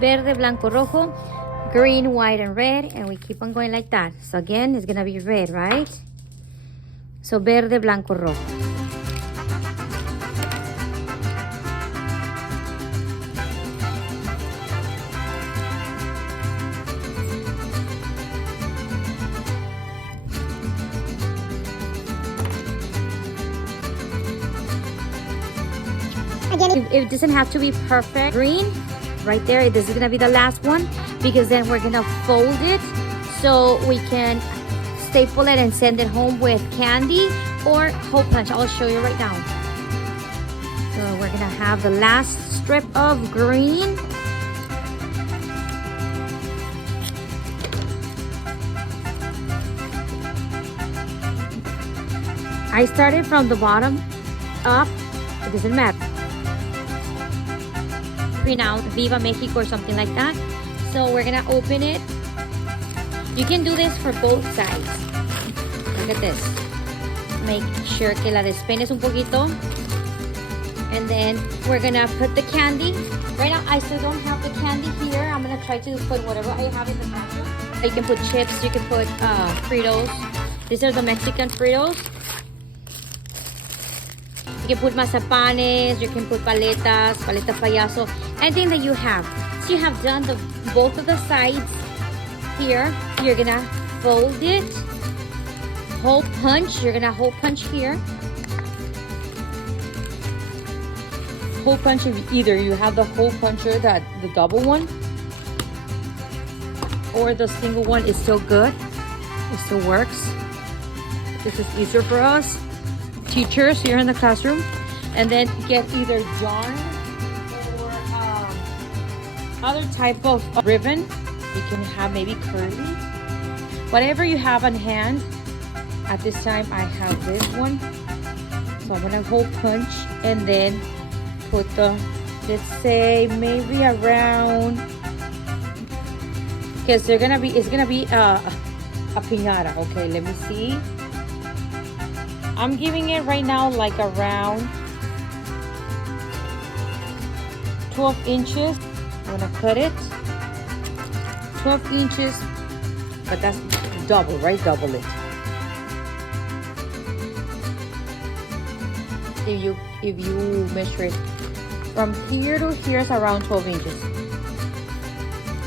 Verde, blanco, rojo, green, white, and red, and we keep on going like that. So again, it's gonna be red, right? So verde, blanco, rojo. Again, it doesn't have to be perfect green. Right there, this is gonna be the last one, because then we're gonna fold it so we can staple it and send it home with candy or hole punch. I'll show you right now. So we're gonna have the last strip of green. I started from the bottom up, it doesn't matter. Out Viva Mexico or something like that. So we're gonna open it. You can do this for both sides. Look at this. Make sure que la despenes un poquito. And then we're gonna put the candy. Right now I still don't have the candy here. I'm gonna try to put whatever I have in the bathroom. You can put chips, you can put Fritos. These are the Mexican Fritos. You can put mazapanes, you can put paletas payaso, anything that you have. So you have done both of the sides here. You're gonna fold it, hole punch. You're gonna hole punch here. Hole punch, either you have the hole puncher, the double one, or the single one is still good. It still works. This is easier for us teachers here in the classroom. And then get either yarn or other type of ribbon. You can have maybe curly, whatever you have on hand. At this time I have this one, so I'm gonna hole punch and then put the, let's say maybe around, because it's gonna be a piñata. Okay, let me see. I'm giving it right now like around 12 inches. I'm gonna cut it 12 inches, but that's double, right? Double it. If you measure it from here to here, is around 12 inches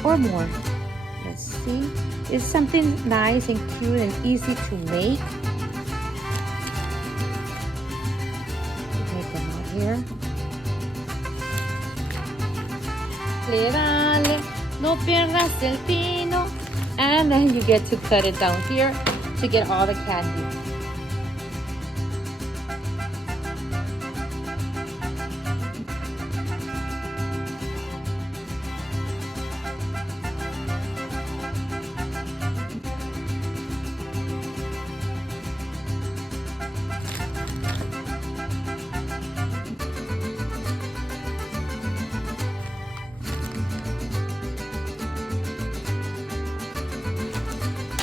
or more. Let's see. It's something nice and cute and easy to make. Here. Dale, no pierdas el pino. And then you get to cut it down here to get all the candy.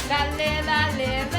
Dale, dale, dale.